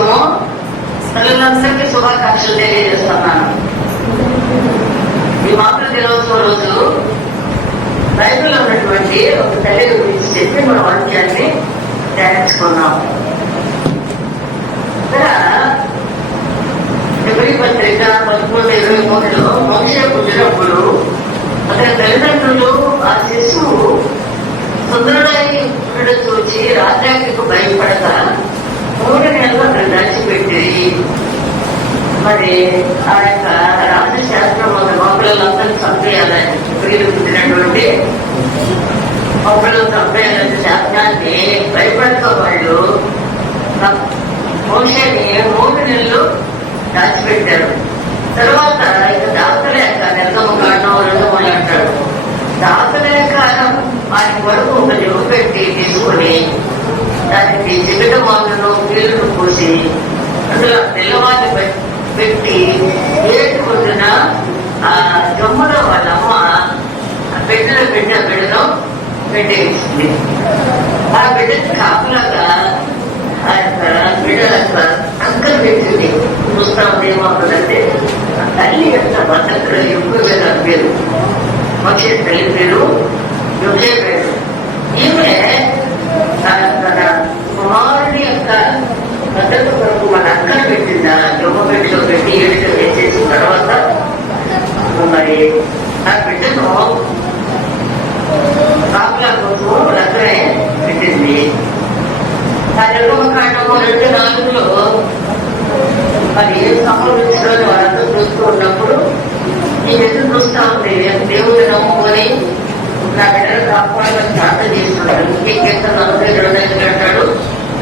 దినోత్సవము తల్లులందరికీ శుభాకాంక్షలు తెలియజేస్తున్నాను. ఈ మాతృ దినోత్సవం రోజు బైబిల్లో ఉన్నటువంటి ఒక తల్లి గురించి చెప్పి మన వాక్యాన్ని ధ్యానించుకున్నాం. ఇక్కడ ఎబ్రీ పత్రిక 13:23లో మోషే పుట్టినప్పుడు అతని తల్లిదండ్రులు ఆ శిశువు సుందరుడై ఉండడం చూచి రాజ్యానికి భయపడక 3 నెలలు అక్కడ దాచిపెట్టి మరి ఆ యొక్క రాజశాస్త్రం మొక్కలందరూ చంపేయాలని స్త్రీలు పుట్టినటువంటి మొక్కలు చంపేయాలని శాస్త్రాన్ని భయపడక వాళ్ళు మోషేని 3 నెలలు దాచిపెట్టారు. తర్వాత ఇక దాచలేక నిర్గమ కారణం రంగమని అంటాడు. దాచలేక ఆయన వరకు ఒక జమ్ము పెట్టి తీసుకొని దానికి చిగట మాలను నీళ్లు పోసి అందులో తెల్లవారిని పెట్టి ఏటి పొద్దున ఆ జమ్ములో వాళ్ళ అమ్మ బిడ్డలో పెట్టేసింది. ఆ బిడ్డకి కాపులాగా ఆ యొక్క బిడ్డ అంకం పెట్టింది. చూస్తాం ఏమవుతుందంటే తల్లి యొక్క భద్రత ఎక్కువగా పేరు మక్షే తల్లి పేరు యుగే పేరు. ఈమె తన కుమారుని యొక్క భద్రత కొరకు మన అక్కన పెట్టిందా జమ్మ పెట్టిలో పెట్టి ఏడుతో వేసేసిన తర్వాత మరి ఆ బిడ్డను కాపులా కోసం అక్కడే పెట్టింది. ఆ నిర్గమ కాండము 2:4లో మరి ఏం సంభవించడం వాళ్ళందరూ చూస్తూ ఉన్నప్పుడు ఈ ఎదురు చూస్తా ఉంది. దేవుడు నమ్ముకొని నా బిడ్డలు కాపాడాలని ప్రార్థన చేస్తున్నాడు. ఇంకే కీర్తన 40:25 అంటాడు,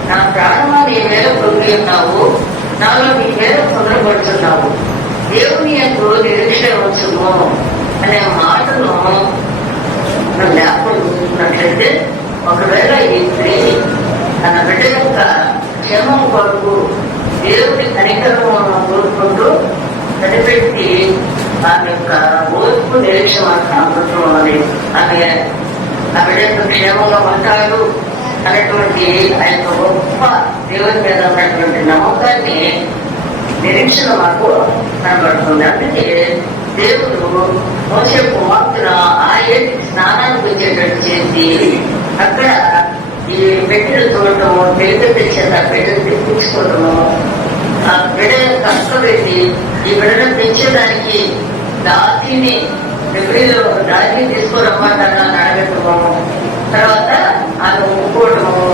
నా ప్రాణమా నీ మీద పొంగి ఉన్నావు, నాలో నీ మీద తొందరపడుతున్నావు, దేవుని యొక్క నిరీక్షణ ఉంచుము అనే మాటను మనం జ్ఞాపకం చూస్తున్నట్లయితే ఒకవేళ ఈ స్త్రీ తన బిడ్డ యొక్క క్షేమం కొరకు దేవుని కనికరము కోరుకుంటూ కనిపెట్టి ఆమె యొక్క ఓర్పు నిరీక్షణ అనుకుంటున్నది. ఆమె ఆ బిడ్డ యొక్క క్షేమంగా ఉంటాడు అనేటువంటి ఆ యొక్క గొప్ప దేవుని మీద ఉన్నటువంటి నమ్మకాన్ని నిరీక్షణ మాకు కనబడుతుంది. అందుకే దేవుడు మోషే కుమార్తెను ఆ ఏటికి స్నానానికి వచ్చేటట్టు చేసి అక్కడ ఈ బిడ్డలు చూడటము, బిడ్డ తెచ్చేది ఆ బిడ్డను తెప్పించుకోవటము, ఆ బిడ్డ కష్టపెట్టి ఈ బిడ్డను పెంచేదానికి దాసిని తీసుకురమ్మంటాను అని అడగటము, తర్వాత ఆమె ఒప్పుకోవటము,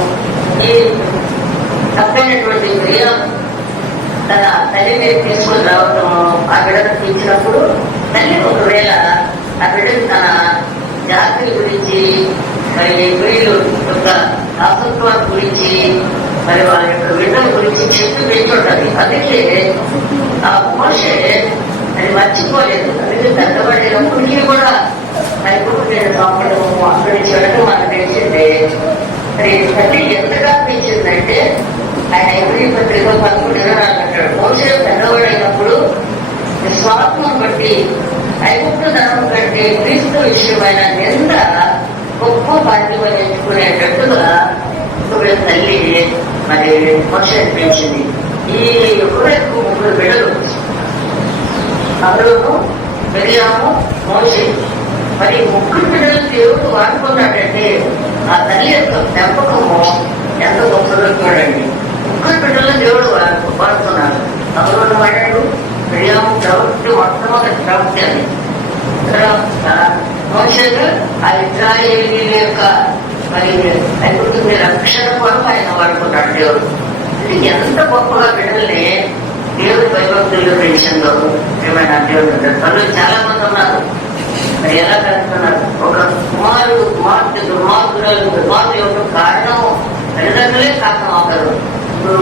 ఈ తప్పైనటువంటి క్రియ తన తల్లిని తీసుకొని రావటము, ఆ బిడ్డను పెంచినప్పుడు తల్లి ఒకవేళ ఆ బిడ్డను తన జాతి గురించి మరి వీళ్ళు యొక్క దాసత్వాన్ని గురించి మరి వాళ్ళ యొక్క బిడ్డల గురించి చెప్పి పెంచుంటది. అందుకే ఆ మోషే అది మర్చిపోలేదు. అందుకే పెద్దవాడినప్పటికీ కూడా నేను సంపడము అక్కడి నుంచి వెళ్ళడం మనకు తెలిసిందే. మరి తల్లి ఎంతగా పెంచిందంటే ఆయన ఎబ్రీ పత్రిక 11:24 అంటాడు, మోషే పెద్దవాడైనప్పుడు స్వార్థం బట్టి ఐగుప్తు ధనం కంటే క్రీస్తు విషయమైన నింద గొప్ప బాధ్యత ఎంచుకునేటట్టుగా తల్లి మరి మోషే పెంచింది. ఈ 3 బిడ్డలు అందులోనూ మిరియాము, మోషే, మరి 3 బిడ్డలు దేవుడు వాడుకున్నాడంటే ఆ తల్లి యొక్క పెంపకము ఎంత గొప్పదో చూడండి. 3 బిడ్డలను దేవుడు వాడుతున్నాడు. అందులో వాడాడు మిరియాము ప్రవృత్తి, మొట్టమొదటి ప్రవృత్తి అని. మోషేగా ఆ ఇశ్రాయేలీయుల యొక్క మరి ఐగుప్తు రక్షణ కొరకు ఆయన వాడుకున్నాడు దేవుడు. ఇది ఎంత గొప్పగా బిడ్డల్ని దేవుడి భయభక్తుల్లో పెంచిందో ఏమైనా దేవుడు. పనులు చాలా మంది ఉన్నారు, మరి ఎలా కలుగుతున్నారు. ఒక కుమార్తె దుర్మార్గులు యొక్క కారణం తల్లిదండ్రులే కారణం అవుతారు. ఇప్పుడు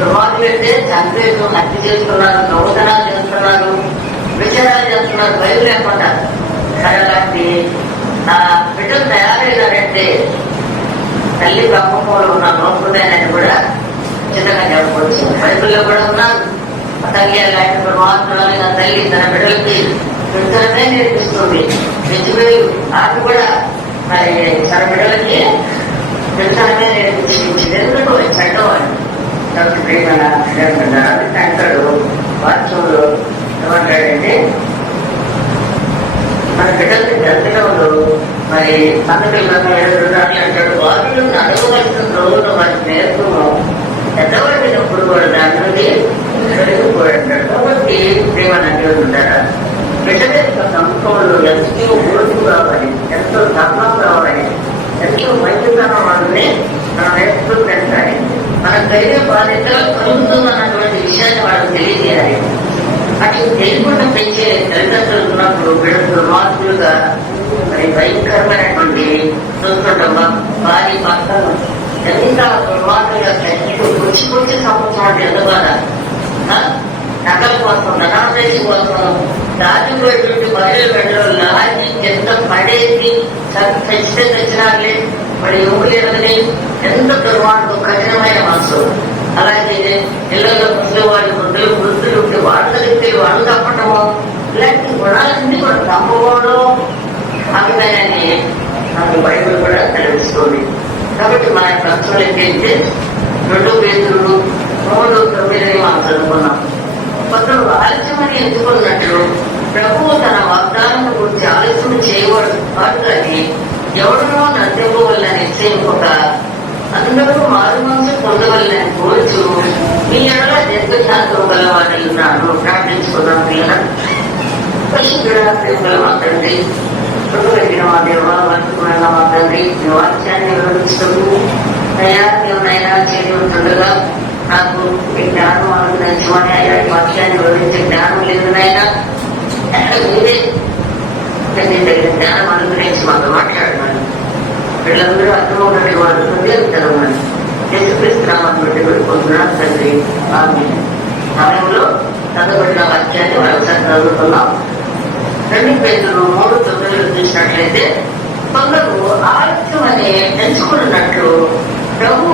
దుర్మార్గులు అంటే చంపేరు, హత్య చేస్తున్నారు, దొంగతనాలు చేస్తున్నారు, విచారాలు చేస్తున్నారు, భయం లేకుండా. అలాంటి ఆ బిడ్డలు తయారైనారంటే తల్లి బ్రహ్మకంలో ఉన్న లోపదైనది కూడా చిన్నగా చెప్పవచ్చు. బైబిల్లో కూడా ఉన్నారు. తల్లి అలాంటి పరమాత్మలోని నా తల్లి తన బిడ్డలకి పెంచడమే నేర్పిస్తుంది. పెంచిపోయి ఆమె కూడా మరి తన బిడ్డలకి పెంచడమే నేర్పించింది. ఎందుకంటే చెడ్డవాడు కాబట్టి అందుకే అంటాడు వాక్యంలో ఏమంటాడంటే మన బిడ్డల్ని దర్శనంలో మరి సందర్భంగా అంటాడు వారిలో అడగవలసిన రోజులు వారి నేర్పును పెద్దవాడినప్పుడు వాడు దాని నుండి వెళ్ళిపోయాడు. కాబట్టి ప్రేమ నడుగుతుంటారా బిడ్డల యొక్క సంస్థలో ఎంతో ఓర్పు కావాలి, ఎంతో ధర్మం కావాలి, ఎంతో మంచితనం వాళ్ళని మనం నేర్పుతూ పెంచాలి. మనకు కలిగే బాధ్యత కలుగుతుందన్నటువంటి విషయాన్ని వాళ్ళకి తెలియజేయాలి. అటు తెలియకుండా పెంచే తల్లిదండ్రులు ఉన్నప్పుడు బిడ్డలు మార్పులుగా మరి భయంకరమైనటువంటి చూస్తుండమ్మా భారీ భర్తలు ఎంత దుర్మార్గంగా వచ్చి సంవత్సరం ఎంత బాధ నగల కోసం ధనాదేశం కోసం దాటిపోయేటువంటి మహిళల బిడ్డలు లాగి ఎంత పడేసి చచ్చితే తెచ్చినాలే మరి యువకులేదని ఎంత దుర్మార్గం కఠినమైన మనసు. అలాగే ఇళ్లలో ముసలివాళ్ళు వృద్ధులు ఉంటే వాళ్ళు కలిగితే వాళ్ళు తప్పటము ఇలాంటి గుణాలన్నీ కూడా తప్పకపోవడం అభిప్రాయాన్ని నాకు బైబిల్ కూడా తెలుస్తుంది. కాబట్టి మన ప్రశ్నలు ఏంటంటే 2 పేతురు 3:9 మనం చదువుకున్నాం. కొందరు ఆలస్యమని ఎందుకున్నట్లు ప్రభువు తన వాగ్దానం గురించి ఆలస్యం చేయవాడు కాదు, కానీ ఎవరినో నచ్చవలన నిశ్చయింపక అందరూ మారు మనసు పొందవలనని కోరుచు మీ ఎడల దీర్ఘశాంతం గలవాడై ఉన్నాను. ప్రార్థించుకున్నాం పిల్లల పరిశుద్ధుడా ప్రేమల మా తండ్రి, ప్రభువైన మా దేవ, వర్తమైన మా తండ్రి, మీ వాక్యాన్ని వివరిస్తూ నైనా చేసి ఉంటుండగా నాకు ఈ జ్ఞానం అనుగ్రహించమని అయ్యా ఈ వాక్యాన్ని వివరించే జ్ఞానం లేదు నాయన, మీరే తగిన జ్ఞానం అనుగ్రహించి మాతో మాట్లాడమని వీళ్ళందరూ అర్థమవునట్టు వారు చదవమని యేసుక్రీస్తునామమున వేడుకుంటున్నాను తండ్రి. ఆమేన్. సమయంలో చదవబడిన వాక్యాన్ని మరోసారి చదువుతున్నాం. 2 పేతురు 3:9 చూసినట్లయితే కొందరు ఆలస్యం అని ఎంచుకున్నట్లు ప్రభు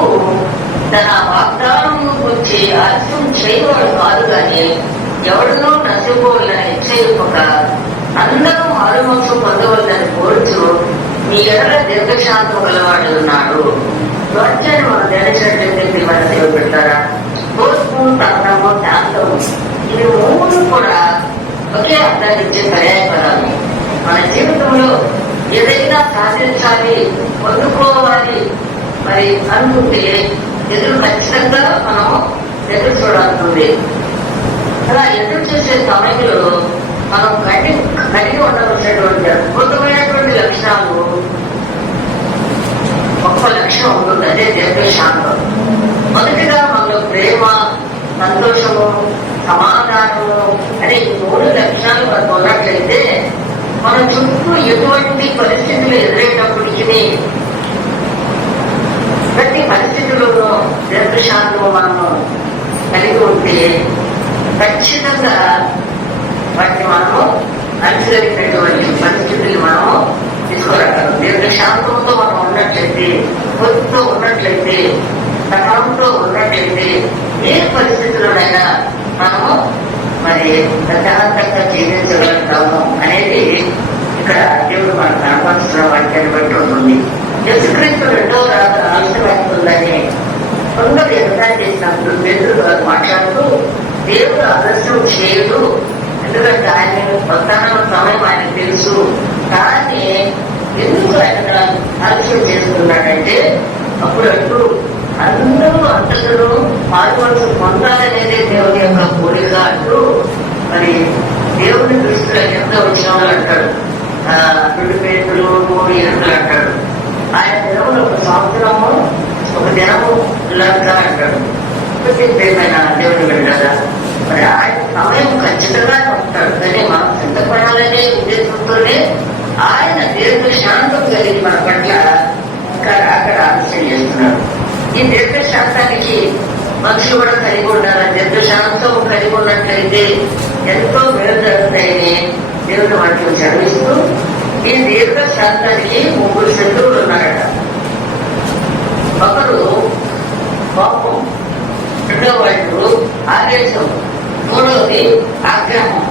తన వాగ్దానం గురించి ఆలస్యం చేయవాడు కాదు, కానీ ఎవరినో నచ్చపోవాలని నిశ్చయింపక అందరూ మారుమోసం పొందవలదని కోరుచు మీ ఎడల దీర్ఘశాంతం గలవాడు ఉన్నాడు. వాక్యాన్ని మనం ధ్యానించినట్లయితే మన దేవుడు పెట్టారా ఓర్పు, సహనము, శాంతము ఇవి 3 కూడా ఒకే అర్థాన్ని ఇచ్చే పర్యాయ పదాలు. మన జీవితంలో ఏదైనా సాధించాలి, పొందుకోవాలి మరి అనుకుంటే ఎదురు ఖచ్చితంగా మనం ఎదురు చూడాల్సింది. అలా ఎదురు చూసే సమయంలో మనం కలిగి ఉండవలసినటువంటి అద్భుతమైనటువంటి లక్షణాలు గొప్ప లక్ష్యం ఉంటుంది, అదే దీర్ఘశాంతం. మొదటిగా మనలో ప్రేమ, సంతోషము, సమాధానము అనే 3 లక్షణాలు మనకు ఉన్నట్లయితే మన చుట్టూ ఎటువంటి పరిస్థితులు ఎదురైనప్పటికీ ప్రతి పరిస్థితుల్లోనూ దీర్ఘశాంతము మనము కలిగి ఉంటే ఖచ్చితంగా వాటిని మనము అనుసరించినటువంటి పరిస్థితులు మనము తీసుకురాగలం. దీర్ఘశాంతంతో మనం ఉన్నట్లయితే, పొద్దుతో ఉన్నట్లయితే, సహనంతో ఉన్నట్లయితే ఏ పరిస్థితుల్లోనైనా మనము మరి ప్రశాంతంగా జీవించగలుగుతాము అనేది ఇక్కడ దేవుడు మనకు కనపరుస్తున్న వాక్యాన్ని బట్టి ఉంటుంది. యేసుక్రీస్తు 2వ రాకడ ఆలస్యమవుతుందని కొందరు ఎగతాళి చేసినప్పుడు పేతురు గారు మాట్లాడుతూ దేవుడు ఆలస్యం చేయడు, ఎందుకంటే ఆయన వస్తాన సమయం ఆయన తెలుసు, కానీ ఎందుకు ఆయన ఆలస్యం చేస్తున్నాడంటే అప్పుడు అంటూ అందరూ అంతలో మారుమనసు పొందాలనేదే దేవుని యొక్క కోరిక అంటూ మరి దేవుని దృష్టిలో ఎంత వచ్చినాడు అంటాడు. 2 పేతులు 3:8 అంటాడు. ఆయన దినములు 1 సంవత్సరము 1 దినము లాగా అంటాడు. ప్రేమైన దేవుని వెళ్ళదా మరి ఆయన సమయం ఖచ్చితంగా ఉంటాడు, కానీ మనం సిద్ధపడాలనే ఉద్దేశంతోనే ఆయన దీర్ఘశాంతం కలిగి మన పట్ల అక్కడ ఆలస్యం చేస్తున్నాడు. ఈ దీర్ఘశాంతానికి మనుషులు కూడా కలిగి ఉండాలి. దీర్ఘశాంతం కలిగి ఉన్నట్లయితే ఎంతో మేలు జరుగుతాయని దేవుడు వాటిని చదివిస్తూ ఈ దీర్ఘశాంతానికి 3 శత్రువులు ఉన్నారట. ఒకరు కోపం, 2వ వాళ్ళు ఆవేశం, 3వది ఆగ్రహం.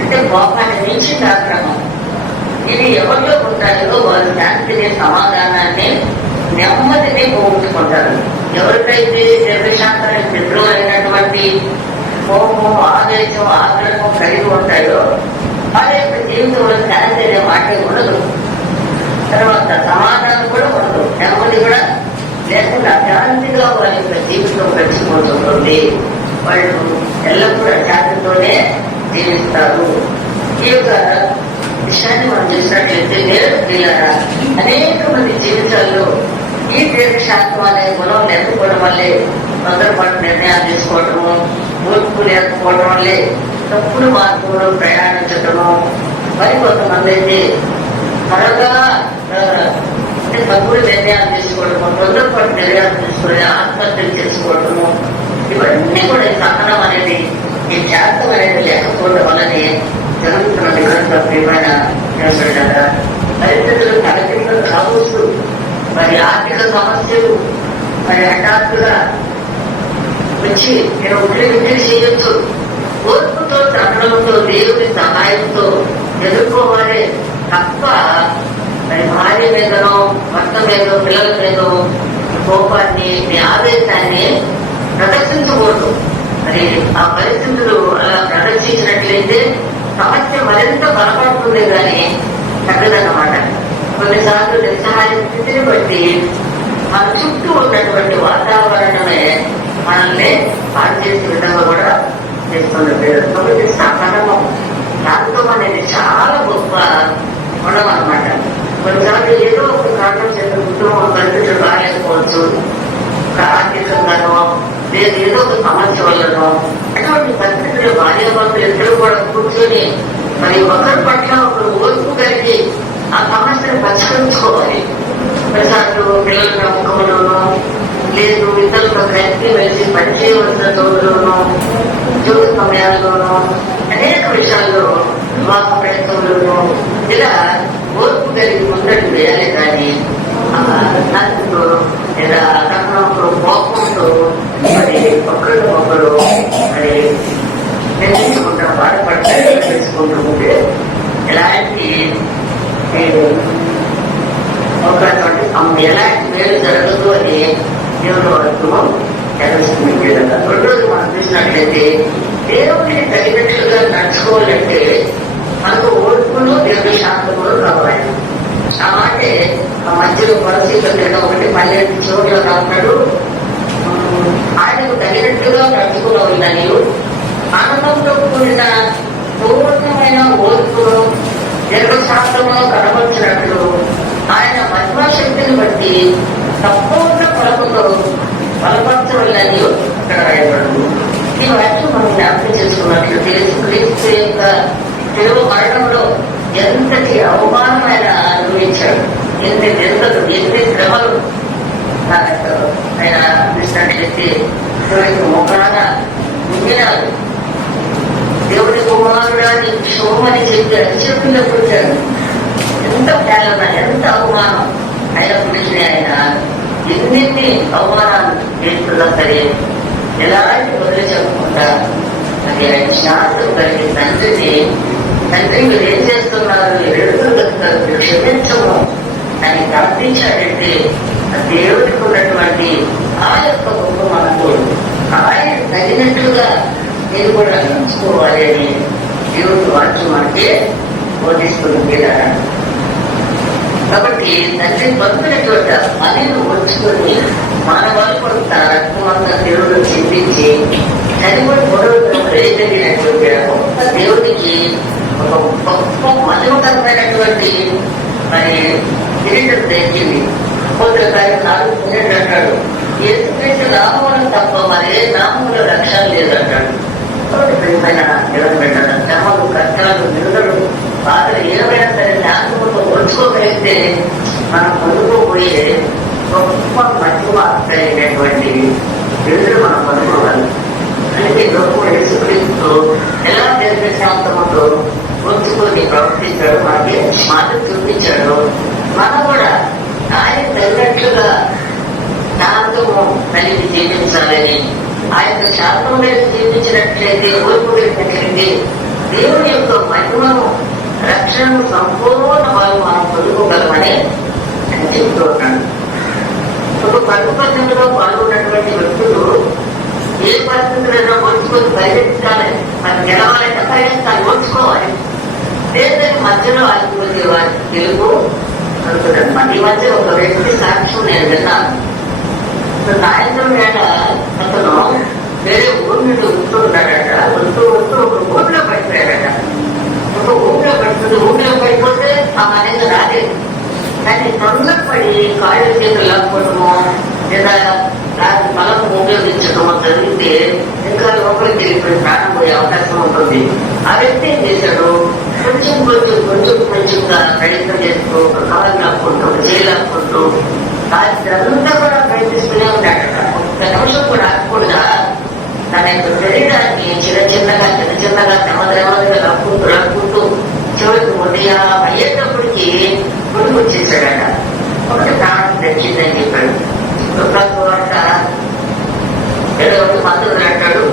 అంటే కోపాన్ని మించి ఆగ్రహం. ఇది ఎవరిలో ఉంటారో వారు శాంతిని, సమాధానాన్ని, నెమ్మదిని పోగొట్టుకుంటారు. ఎవరికైతే దీర్ఘశాంతానికి శత్రువు అయినటువంటి ఎంతమంది కోపం, ఆవేశం, ఆగ్రహం కలిగి ఉంటాయో వాళ్ళ యొక్క జీవితంలో శాంతి అనే మాట ఉండదు. తర్వాత సమాధానం కూడా ఉండదు, నెమ్మది కూడా లేకుండా అశాంతిగా వాళ్ళ యొక్క జీవితం గడిచిపోతుంది. వాళ్ళు ఎల్లప్పుడూ అశాంతితోనే జీవిస్తారు. ఈ యొక్క విషయాన్ని మనం చూసినట్లయితే అనేక మంది జీవితాల్లో ఈ దీర్ఘశాంతం అనే గుణం లేకపోవడం వల్లే తొందరపాటు నిర్ణయాలు తీసుకోవటము, ఓర్పు లేకపోవడం వల్లే తప్పుడు మార్గంలో ప్రయాణించటము, మరి కొంతమంది అయితే త్వరగా తప్పుడు నిర్ణయాలు తీసుకోవడము, తొందరపాటు నిర్ణయాలు తీసుకొని ఆత్మహత్యలు చేసుకోవడము, ఇవన్నీ కూడా సహనం అనేది, ఈ శాంతం అనేది లేకపోవడం వల్లనే జరుగుతున్నది కనుక ప్రియమైన పరిస్థితులు తలకిందులు కావచ్చు. మరి ఆర్థిక సమస్యలు మరి హఠాత్తుగా వచ్చి నేను ఉద్యోగం చేయొచ్చు. ఓర్పుతో, సహనంతో, దేవుని సహాయంతో ఎదుర్కోవాలి తప్ప మరి భార్య మీదనో, భర్త మీదో, పిల్లల మీదో కోపాన్ని, ఆవేశాన్ని ప్రదర్శించకూడదు. మరి ఆ పరిస్థితులు అలా ప్రదర్శించినట్లయితే సమస్య మరింత బలపడుతుంది కానీ తగ్గదన్నమాట. కొన్నిసార్లు నిస్సహాయ స్థితిని బట్టి మన చుట్టూ ఉన్నటువంటి వాతావరణమే మనల్ని పాడు చేసే విధంగా కూడా చేస్తున్నది. కాబట్టి సహనము, శాంతం అనేది చాలా గొప్ప గుణం అన్నమాట. కొన్నిసార్లు ఏదో ఒక కారణం చేత కుటుంబం పరిస్థితులు బాగాలేకపోవచ్చు, ఆర్థికంగానో లేదు ఏదో ఒక సమస్య వల్లనో, అటువంటి పరిస్థితులు భార్యాభర్తలు ఇద్దరు కూడా కూర్చొని మరి ఒకరి పట్ల ఒకరు ఓర్పు కలిగి ఆ సమస్యను పరిష్కరించుకోవాలి. కొన్నిసార్లు పిల్లల నమ్మకంలోనూ లేదు ఇతరులతో కలిసి వెలిసి పనిచేయవలసిన తోడులోనూ, ఉద్యోగ సమయాల్లోనూ, అనేక విషయాల్లో వివాహ ప్రయత్నంలోనూ ఇలా ఓర్పు కలిగి ముందడు వేయాలి. కానీ నచ్చుతో లేదా అసహనంతో, కోపంతో మరి ఒకరు మరి నిర్ణయించుకుంటా బాధపడతారు తెలుసుకుంటూ ఉంటే ఎలాంటి ఎలాంటి మేలు జరగదు అని దేవుని వాక్యము తెలుస్తుంది. రెండోది మనం చూసినట్లయితే దేవుడిని తగినట్లుగా నడుచుకోవాలంటే మనకు ఓర్పును, దేవుని శాంతములు కావాలి. ఆ మాటే ఆ మధ్యలో పరిస్థితులు 1:12 చోట్ల రాస్తాడు, ఆయనకు తగినట్టుగా నడుచుకోవాలని ఆనందంతో కూడిన పూర్ణమైన ఓర్పును, దీర్ఘశాంతమును కనబరిచినట్లు ఆయన మహిమాశక్తిని బట్టి సంపూర్ణ కొలకుతో బలపరచవలని అక్కడ రాయబడు. ఈ వాక్యం మనం జ్ఞాపకం చేసుకున్నట్లు క్రీస్తు యొక్క తెలుగు మరణంలో ఎంతటి అవమానమైన అనుభవించాడు, ఎన్ని నిందలు, ఎన్ని శ్రమలు ఆయన అందించినట్లయితే ముఖాన ఉండినాడు. దేవుడి కుమారుడాన్ని క్షోమని చెప్పి అత్యంత పుట్టాడు. ఎంత ప్రేరణ, ఎంత అవమానం అయినప్పటికీ ఆయన ఎన్ని అవమానాలు చేస్తున్నా సరే ఎలాంటి వదిలి చెప్పకుండా అది ఆయన శాంతం కలిగి తండ్రి మీరు ఏం చేస్తున్నారు, ఎడుగులు క్షమించము అని ప్రార్థించాడంటే దేవుడికి ఉన్నటువంటి ఆ యొక్క గొప్ప మనకు ఆయన తగినట్లుగా మీరు కూడా నడుచుకోవాలి అని దేవుడి వాక్యం మనకే బోధిస్తుంది. కాబట్టి తండ్రి పంపినటువంటి మనీను ఉంచుకొని మానవాళ్ళు కొంత రక్తమంతా దేవుడు చిందించి చనిపోయి జరిగినటువంటి గొప్ప దేవుడికి ఒక గొప్ప మహిమకరమైనటువంటి మరి కిరీటం తెచ్చింది. కొందరు 4:12 అంటాడు, యేసుక్రీస్తు నామములను తప్ప మరే నామముల రక్షణ లేదంటాడు. ప్రియమైన దేవుని పెట్టాడు, శ్రమలు, కష్టాలు, నిరుదలు, బాధలు ఏమైనా సరే జ్ఞాపకంతో ఓర్చుకోగలిగితే మనం పొందుకోబోయే గొప్ప మహిమ కలిగినటువంటి విడుదల మనం పొందుకోవాలి. అంటే గొప్ప యేసుక్రీస్తు ఎలా దీర్ఘశాంతముతో ఓర్చుకొని ప్రవర్తించాడు, మనకి మాట చూపించాడు. మనం కూడా ఆయన తగినట్లుగా శాంతము కలిగి జీవించాలని, ఆ యొక్క శాంతం కలిగి జీవించినట్లయితే, ఓర్పు కలిగినట్లయితే దేవుని యొక్క మహిమను, రక్షణను సంపూర్ణ వాళ్ళు మనం పొందుకోగలమని అని చెప్తూ ఉన్నాడు. ఒక పరుగు పందెంలో పాల్గొన్నటువంటి వ్యక్తులు ఏ పరిస్థితులైనా ఓర్చుకొని పరిగెత్తాలి, మనం గెలవాలంటే పరిగెత్తాలి, ఓర్చుకోవాలి. లేదని మధ్యలో ఆగిపోతే వారికి తెలుగు అనుకున్నాను. ఈ మధ్య ఒక వ్యక్తి సాక్ష్యం నేను విన్నాను. సాయంత్రం వేళ అతను వేరే ఊరి నుండి ఉంటూ ఉన్నాడట. ఉంటూ ఒక ఊరిలో పడిపోయాడట. ఒక ఊరిలో పడుతుంది. ఊరిలో పడిపోతే ఆ అనేది రాలేదు. కానీ తొందరపడి కాళ్ళు చేతులు లాక్కోవడమో లేదా బలం ఉపయోగించడమో జరిగితే ఇంకా లోపలికి వెళ్ళిపోయి ప్రాణం పోయే అవకాశం ఉంటుంది. ఆ వ్యక్తి ఏం చేశాడు, కొంచెంగా ప్రయత్నం చేస్తూ కాళ్ళు లాక్కుంటూ చేయి లాక్కుంటూ అంతా కూడా ప్రయత్నిస్తూనే ఉన్నాడట. ఒక్క నిమిషం కూడా ఆగకుండా తన యొక్క శరీరాన్ని చిన్నగా నెమ్మదిగా లాక్కుంటూ చివరికి ఉదయం అయ్యేటప్పటికి ముందుకు వచ్చేసాడట. ఒకటి ప్రాణం తెచ్చిందని చెప్పాడు. వార్త మంత్రులు అంటాడు,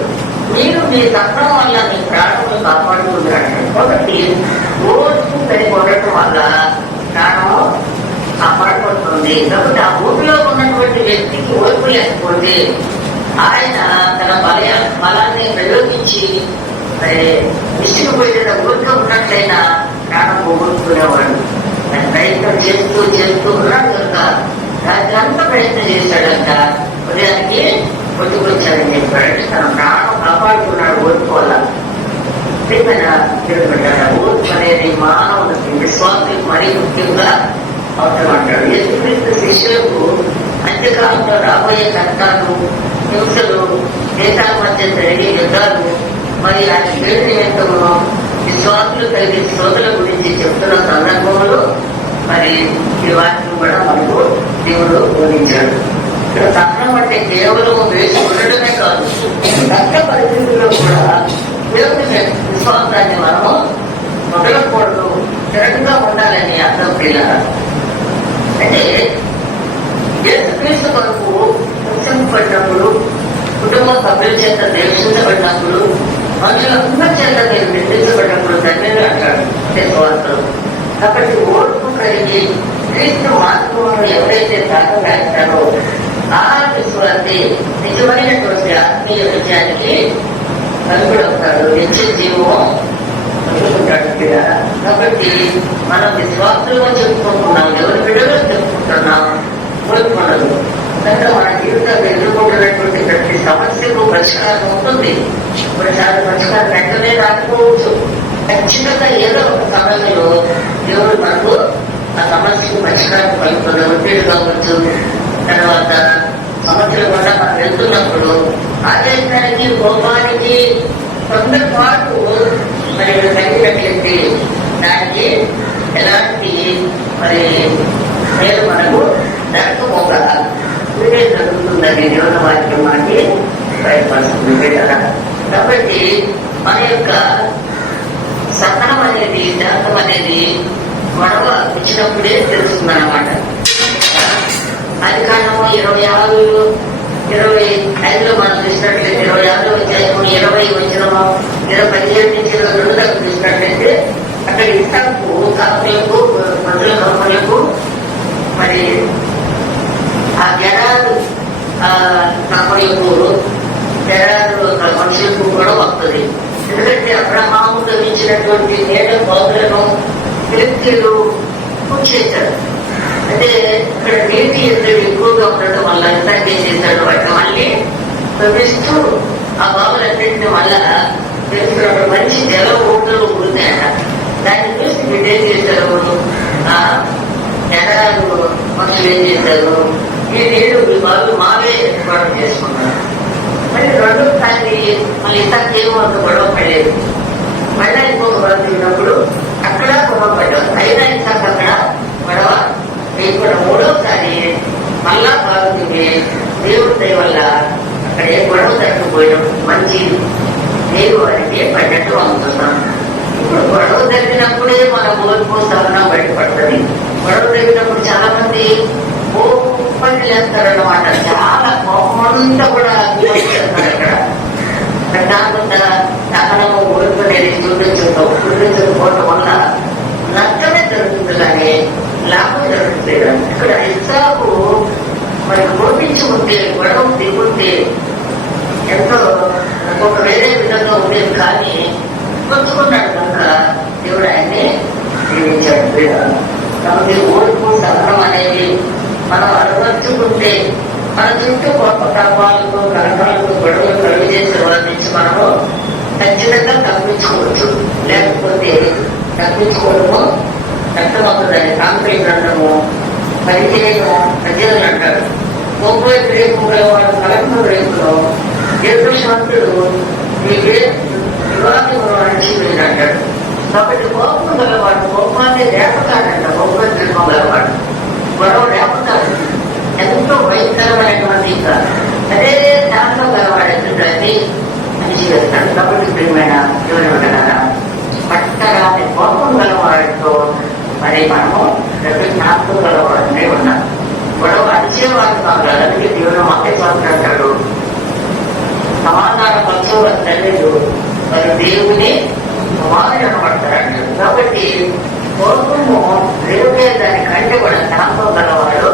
మీరు మీ తత్వం వల్ల మీ ప్రాణంలో కాపాడుతున్నాడు. ఒకటి ఓర్పు కలిగి ఉండటం వల్ల ప్రాణం కాపాడుకుంటుంది. కాబట్టి ఆ ఊరిలో ఉన్నటువంటి వ్యక్తికి ఓర్పు లేకపోతే ఆయన తన బలాన్ని ప్రయోగించి విసిగిపోయేట ఊరిలో ఉన్నట్లయినా ప్రాణం పోగొట్టుకునేవాడు. ప్రయత్నం చేస్తూ ఉన్నాడు కనుక రాత్రి అంతా ప్రయత్నం చేశాడంట. ఉదయానికి కొట్టుకొచ్చాడని చెప్పాడు. తన ప్రాణం కాపాడుకున్నాడు ఓర్పు వల్ల. ఓర్పు అనేది మానవులకి విశ్వాసులకు మరీ ముఖ్యంగా అవసరం అంటాడు. యేసుక్రీస్తు శిష్యులకు అంత్యకాలంలో రాబోయే కష్టాలు, హింసలు, దేశాల మధ్య జరిగే యుద్ధాలు, మరి ఆ కీడు నిమిత్తము విశ్వాసులు కలిగే శ్రోతల గురించి చెప్తున్న సందర్భంలో మరి ఈ వాక్యం కూడా మనకు దేవుడు బోధించాడు. ఇక్కడ సహనం అంటే కేవలం వేసి ఉండటమే కాదు, కష్ట పరిస్థితుల్లో కూడా దేవుడి విశ్వాసాన్ని మనము మొదలకూడదు, స్థిరంగా ఉండాలని అర్థం పిల్లలు. అంటే యేసుక్రీస్తు కొరకు హింసింపబడినప్పుడు, కుటుంబ సభ్యుల చేత ద్వేషించబడినప్పుడు, మనుషులందరి చేత మీరు నిందించబడినప్పుడు తండ్రిని అంటాడు విశ్వాసులు. కాబట్టి ఓర్పు కలిగి క్రీస్తు మార్గంలో ఎవరైతే దాఖలు రాస్తారో ఆ విశ్వాసి నిజమైనటువంటి ఆత్మీయ విజయానికి కలుగుడవుతాడు, నిత్య జీవం అందుకుంటాడు. కాబట్టి మనం విశ్వాసంలో చెప్పుకుంటున్నాం, ఎవరి బిడ్డలో చెప్పుకుంటున్నాం, కోరుకున్నది. కనుక మన జీవితంలో ఎదుర్కొంటున్నటువంటి ప్రతి సమస్యకు పరిష్కారం ఉంటుంది. కొన్నిసార్లు పరిష్కారం వెంటనే రాకపోవచ్చు. ఖచ్చితంగా ఏదో ఒక సమయంలో దేవుడు మనకు ఆ సమస్యకు పరిష్కారం కలుగుతుంది. ఒత్తిడి కావచ్చు, తర్వాత సమస్యలు కూడా మనం వెళ్తున్నప్పుడు ఆదేశానికి, కోపానికి కొంతపాటు మరి కలిగినట్లయితే దానికి ఎలాంటి మరి పేరు మనకు జరగకపోగల ఇదే జరుగుతుందని దేవుని వాక్యం మనకి బయటపడుతుంది కదా. కాబట్టి మన యొక్క సహనం అనేది, శాంతం అనేది గొడవ ఇచ్చినప్పుడే తెలుస్తుంది అన్నమాట. అది కారణము 26-25 మనం చూసినట్లయితే 26 వచ్చాము, 20 వచ్చినము, 17 నుంచి 22 దాకా చూసినట్లయితే అక్కడ ఇస్తాకు కాపులకు, మందుల కంపెనీలకు మరి ఆ జనాలు కంపెనీలకు, జనాలు మనుషులకు కూడా వస్తుంది. ఎందుకంటే అబ్రహాము గమనించినటువంటి నేల బాధలను వ్యక్తులు కూర్చేశాడు. అంటే ఇక్కడ నీటి ఎద్దడి ఎక్కువగా ఉండటం వల్ల ఎంత చేసేసాడు, వాటిని మళ్ళీ ప్రవేశిస్తూ ఆ బాబులన్నింటినీ మళ్ళా తెలుసుకున్నప్పుడు మంచి జల ఊటలు ఉన్నాయట. దాన్ని చూసి మీరు ఏం చేశారు, ఆ జనాలు మనుషులు ఏం చేశారు, ఈ నీళ్లు మీ బాబు మావే ఏర్పాటు చేసుకున్నారు. మరి రెండోసారి మళ్ళీ ఇంతకేమో అంత గొడవ పడలేదు. మళ్ళా ఇంకొక గొడవ తిన్నప్పుడు అక్కడ గొడవ పడ్డారు. అయినా ఇంకా అక్కడ గొడవ ఇక్కడ మూడోసారి మళ్ళా బాగుంది. దేవుడి దయ వల్ల అక్కడ ఏ గొడవ తగ్గిపోయినప్పుడు మంచి నీరు వారికి పడ్డట్టు అవుతున్నాం. ఇప్పుడు గొడవ తగ్గినప్పుడే మన ఓర్పు సహనం బయటపడుతుంది. గొడవ తగ్గినప్పుడు చాలా మంది ఓపెన్ చేస్తారన్నమాట. చాలా కోపమంతా కూడా చేస్తారు. అక్కడ కాకుండా సహనము ఓర్పు అనేది చూపించకపోవడం వల్ల నష్టమే జరుగుతుంది కానీ లాభం జరుగుతుంది. ఇక్కడ ఇస్సాకు మరి కోపించి ఉంటే, గొడవ దిగుంటే ఎంతో ఒక వేరే లేదు, కానీ గుర్తుకున్నాడు కనుక దేవుడు ఆయన్ని దీవించాడు. కాబట్టి ఓర్పు సహనం అనేది మనం అనువర్చుకుంటే మన చుట్టూ గొప్ప కర్మాలతో కలకాలతో గొడవలు కలుగు చేసే వారి నుంచి మనము ఖచ్చితంగా తప్పించుకోవచ్చు. లేకపోతే తప్పించుకోవడము కష్టమవుతుందని కాంక్రీ గ్రంథము 15 అంటారు. 30 రేపుల వాడు కలెక్టర్ రేపులో యేసుశాంతుడు మీకే వివాదం అణిచివేయంటాడు. కాబట్టి కోపం గలవాడు కోపాన్ని రేపకాడంట. కోపం తిరుపం గలవాడు గొడవ రేపకాడు ఎంతో భయంకరమైనటువంటి అదే దాంట్లో గలవాడు ఎందుకంటే అణిచివేస్తాడు. కాబట్టి ప్రియమైన ఎవరు ఉండగా పట్టరాని కోపం గలవాడితో మరి మనము జ్ఞాపకం గలవాడనే ఉన్నాం. గొడవ అడిచేవాడు కాదు. అందుకే దేవుడు మాకే అంటాడు, సమాధాన పక్షవారు తల్లిదు మరి దేవుని సమాధానం అనబడతాడు. కాబట్టి కోపము రేపే దాని కంటే కూడా జ్ఞాపకం గలవాడు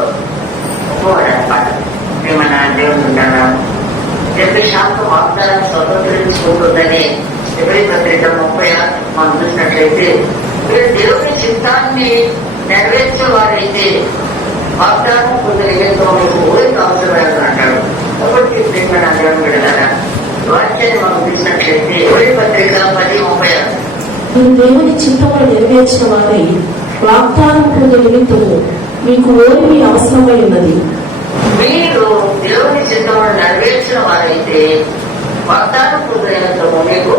గొప్పవాడు అనమాట. ఏమన్నా దేవుడు ఉంటాడా? దేవుడి శాంతం వాగ్దానం స్వతంత్రించుకుంటుందని ఎవరి పత్రిక 36 మనం చూసినట్లయితే మీరు దేవుని చిత్తాన్ని నెరవేర్చే వారైతే వాగ్దానం కొందరు ఏదో మీకు ఊరికి అవసరమైన అంటాడు. కాబట్టి ప్రేమ దేవుడు విడగారా వాక్యాన్ని మనం చూసినట్లయితే ఎవరి పత్రిక 10:36 మీరు దేవుని చిత్తమును నెరవేర్చిన వారై వాగ్దానం పొందే నిమిత్తము మీకు ఓర్మి అవసరమై ఉన్నది. మీరు దేవుని చిత్తమును నెరవేర్చిన వారైతే వాగ్దానం పొందేందుకు మీకు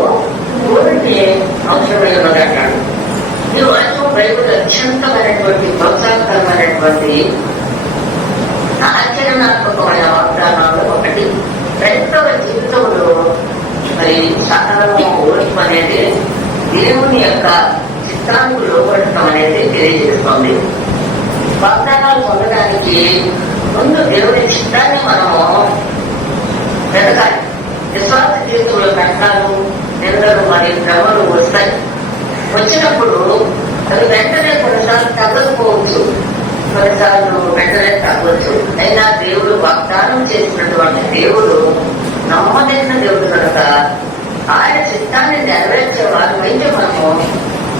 ఓర్మి అవసరమై ఉన్నది అంటాడు. ఈ వాక్యం బైబిల్ అత్యంతమైనటువంటి ప్రోత్సాహకరమైనటువంటి ఆచరణాత్మకమైన వాగ్దానాలు ఒకటి. క్రైస్తవ జీవితంలో మరి సకలము ఓర్పు అనేది దేవుని యొక్క చిత్తానికి లోపడటం అనేది తెలియజేస్తుంది. వాగ్దానాలు పొందడానికి ముందు దేవుని చిత్తాన్ని మనము వెతకాలి. విశ్వాస జీవితంలో కష్టాలు నిందలు మరియు శ్రమలు వస్తాయి. వచ్చినప్పుడు అది వెంటనే కొన్నిసార్లు తగ్గకపోవచ్చు, కొన్నిసార్లు వెంటనే తగ్గవచ్చు. అయినా దేవుడు వాగ్దానం చేసినటువంటి దేవుడు నమ్మదగిన దేవుడు కనుక ఆయన చిత్తాన్ని నెరవేర్చే వారు అయితే మనము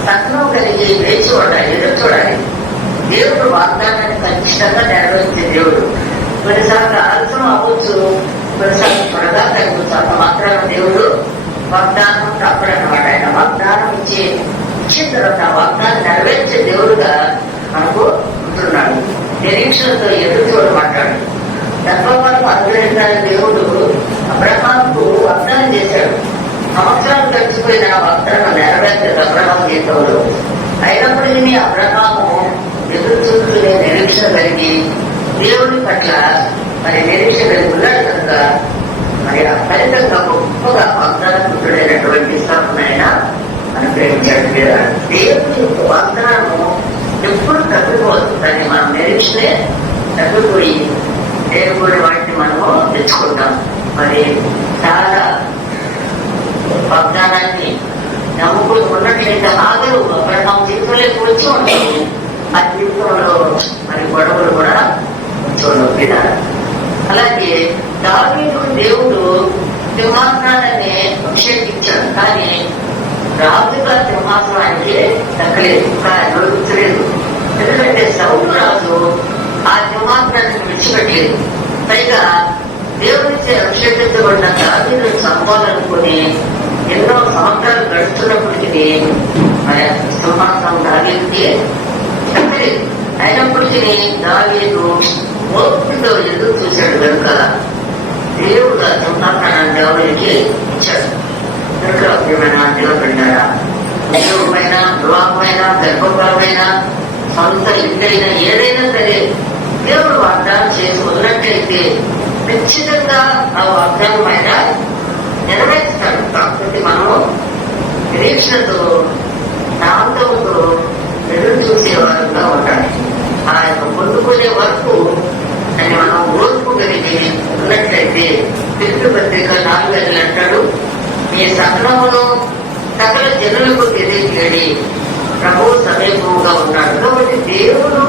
సహనం కలిగి వేచి ఉండాలి, ఎదురు చూడాలి. దేవుడు వాగ్దానాన్ని ఖచ్చితంగా నెరవేర్చే దేవుడు. కొన్నిసార్లు ఆలస్యం అవ్వచ్చు, కొన్నిసార్లు త్వరగా తగ్గవచ్చు. అంత మాత్రాన దేవుడు వాగ్దానం తప్పడనమాట. ఆయన వాగ్దానం ఇచ్చిన తర్వాత వాగ్దానం నెరవేర్చే దేవుడుగా మనకు ఉంటున్నాడు. నిరీక్షణతో ఎదురు చూడమంటాడు. ఎంతోమంది అనుగ్రహించాలని దేవుడు అబ్రహాంకు వాగ్దానం చేశాడు. సంవత్సరాలు గడిచిపోయిన వాగ్దానం నెరవేర్చాడు అబ్రహాం జీవితంలో. అయినప్పటికీ అబ్రహాము ఎదురు చూస్తూనే నిరీక్షణ కలిగి దేవుని పట్ల మరి నిరీక్షణ కలిగి ఉన్నాడు కనుక మరి ఆ ఫలితంగా గొప్పగా వాగ్దానపుత్రుడైనటువంటి ఇస్సాకునైన అనుగ్రహించాడు. దేవుని వాగ్దానము ఎప్పుడు తగ్గిపోదు. దాన్ని మనం నిరీక్షణే తగ్గిపోయి దేవుడి వాటిని మనము తెచ్చుకుంటాం. మరి చాలా వాగ్దానాన్ని నమ్ముకుని ఉన్నట్లయితే ఆదరు అబ్రహాం జీవితంలోకి వచ్చి ఉంటాము. ఆ జీవితంలో మరి గొడవలు కూడా వచ్చి ఉండవు. అలాగే దావీదు దేవుడు సింహాసనాన్ని అభిషేకించాడు, కానీ రాజుగా సింహాసనానికి దక్కలేదు, అనుభవించలేదు. ఎందుకంటే సౌలు రాజు ఆ సింహాసనాన్ని విడిచిపెట్టలేదు. పైగా దేవుడిచే అభిషేకించబడిన దావీదును చంపాలనుకుని ఎన్నో సంవత్సరాలు గడుస్తున్నప్పటికీ మరి సింహాసనం దావీదుకి దక్కలేదు. అయినప్పటికీ దావీదు ఓపికతో ఎదురు చూశాడు కనుక దేవుడు ఆ సింహాసనాన్ని దేవుడికి ఇచ్చాడు. కనుక ఏమైనా దేవుడు పెట్టారా? ఉద్యోగమైన, వివాహమైన, గర్భఫలమైన, సొంత ఇద్దరైనా ఏదైనా సరే దేవుడు వాగ్దానం చేసి ఉన్నట్లయితే ఖచ్చితంగా ఆ వాగ్దానం ఆయన నెరవేర్చుతాడు. కాకపోతే మనము నిరీక్షణతో శాంతంతో ఎదురు చూసేవారుగా ఉండాలి. ఆ యొక్క పొందుకునే వరకు అని మనం ఓర్పు కలిగి ఉన్నట్లయితే పిలుపు పత్రిక 4 అంటాడు, మీ సహనమును సకల జనులకు తెలియజేయడి ప్రభువు సమీపంగా ఉన్నాడు. కాబట్టి దేవుడు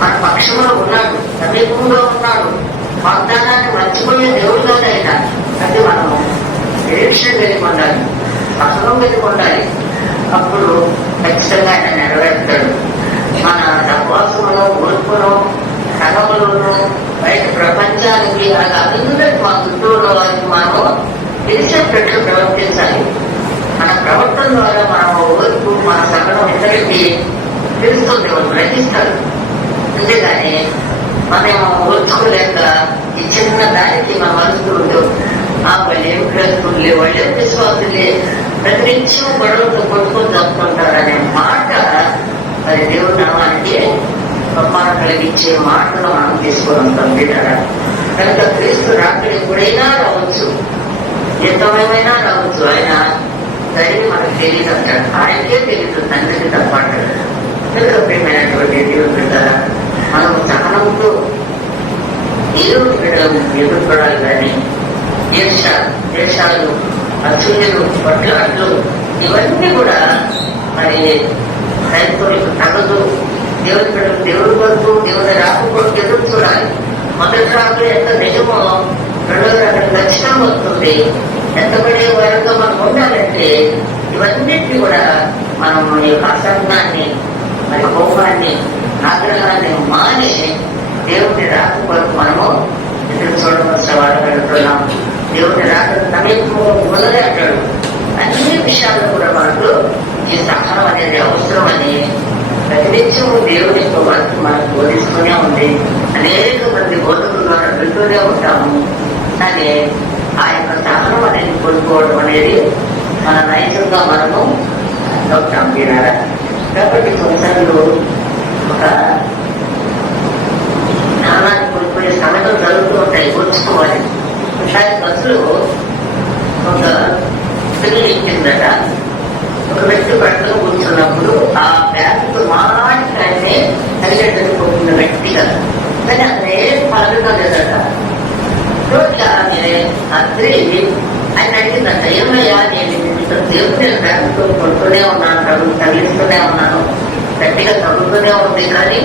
మన పక్షంలో ఉన్నాడు, సమీపంగా ఉన్నాడు. వాగ్దానాన్ని మర్చిపోయే దేవుడుగానే అయినా అది మనము నిరీక్షణ కలిగి ఉండాలి. సహనం మీద ఉండాలి. అప్పుడు ఖచ్చితంగా ఆయన నెరవేర్తాడు. మన సహవాసమును, ఓర్పును, సహములను బయట ప్రపంచానికి అలా అందరికి మా చుట్టూరు వారికి మనం తెలిసేటట్లు ప్రవర్తించాలి. మన ప్రవర్తన ద్వారా మన ఓర్పు, మన సహనం ఇతరులకి తెలుస్తుంది, వాళ్ళు గ్రహిస్తారు. అంతేగాని మనం ఓర్చుకోలేక ఈ చిన్న దానికి మన మనసులు వాళ్ళు ఏం క్రైస్తులే, వాళ్ళు ఏం విశ్వాసులే, ప్రతినిత్యం గొడవలతో కొట్టుకొని చదువుతుంటారనే మాట మరి దేవుడి నామానికి అపమానం కలిగించే మాటను మనం తీసుకొని ఉంటాం బిడ్డరా. కనుక క్రీస్తు రాత్రి ఎప్పుడైనా రావచ్చు, ఏ సమయమైనా రావచ్చు. ఆయన ధైర్యం మనకు తెలియదు అంటాడు, ఆయనకే తెలియదు, తండ్రికి తప్ప అంటాడు. కనుక ప్రియమైనటువంటి దేవుడు బిడ్డరా, మనం సహనంతో దేవుడి బిడ్డలను ఎదుర్కోవడాలి. కానీ దేశాలు, అసూయలు, పట్లాట్లు ఇవన్నీ కూడా మరి క్రైస్తవులకు తగదు. దేవుడి బిడ్డలు దేవుడి కొరకు, దేవుడి రాక కొరకు ఎదురు చూడాలి. మొదటి రాకు ఎంత నిజమో రెండో రాక ఖచ్చితంగా వస్తుంది. ఎంతబడే వరకు మనం ఉండాలంటే ఇవన్నిటిని కూడా మనం ఈ అసహనాన్ని, మరి కోపాన్ని, ఆగ్రహాన్ని మాని దేవుడి రాక కొరకు మనము ఎదురు చూడవలసిన వాళ్ళు పెడుతున్నాం. దేవుడి రాక సమీపంలో మొదలే అంటాడు. అన్ని విషయాల్లో కూడా మనకు ఈ సహనం అనేది అవసరం అని ప్రతినిత్యం దేవుని మనకు బోధిస్తూనే ఉంది. అనేక మంది బోధకుల ద్వారా వింటూనే ఉంటాము. కానీ ఆ యొక్క సహనం అనేది కోల్పోవడం అనేది మన నైజంగా మనము చెప్తాం తినారా. కాబట్టి కొన్నిసార్లు ఒక జ్ఞానాన్ని కోల్పోయే సమయంలో జరుగుతూ ఉంటాయి, కూర్చుకోవాలి. ఒకసారి బస్సులో ఒక పిల్లలు ఎక్కిందట. ఒక వ్యక్తి పట్టుకుని కూర్చున్నప్పుడు ఆ బ్యాగ్తో మాటికి ఆయనే తల్లిదండ్రులు పోతున్న వ్యక్తిగా, కానీ అతనే పలకగా లేదట. రోజు ఆమె అత్రి ఆయన అడిగిందంట, ఏమయ్యా నేను దేవుని బ్యాగ్తో కొడుతూనే ఉన్నాను, తగిలిస్తూనే ఉన్నాను, గట్టిగా తగ్గుతూనే ఉంది, కానీ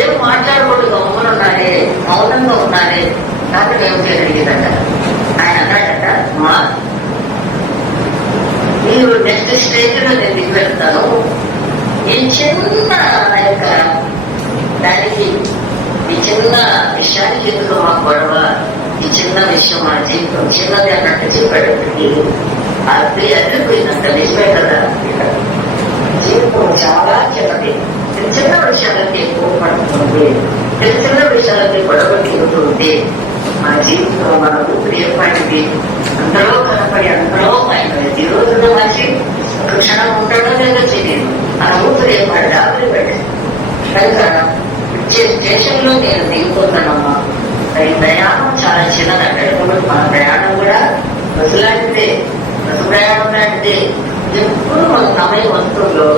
ఏం మాట్లాడకూడదు, గమ్మునున్నాడే, మౌనంగా ఉన్నాడే, కాబట్టి ఏం చేయగలిగిందట. ఆయన అన్నాడట, మా మీరు నెక్స్ట్ స్టేజ్ లో నేను దిగి వెళ్తాను, ఈ చిన్న యొక్క దానికి, ఈ చిన్న విషయానికి ఎందుకు మా గొడవ, ఈ చిన్న విషయం మా జీవితం చిన్నది అన్నట్టు చెప్పాడు. అది అదిరిపోయిందంట. నిజమే కదా, జీవితం చాలా చిన్నది. చిన్న విషయాలకి ఎక్కువ పడుతుంది, చిన్న విషయాలకి గొడవ తిరుగుతుంది. మన జీవితం, మన ఊపిరి ఏర్పడింది అంతలో కనపడి అంతలో అయిపోయింది. ఈ రోజున మంచి ఒక క్షణం ఉంటాడో లేదో తెలియదు, మన ఊపిరి ఏర్పడి ఆవిరి పడింది. కనుక స్టేషన్ లో నేను దిగిపోతానమ్మా. ఈ ప్రయాణం చాలా చిన్నదంటే మన ప్రయాణం కూడా బస్సు లాంటిదే, బస్సు ప్రయాణం లాంటిదే. ఎప్పుడు మన సమయం వస్తుందో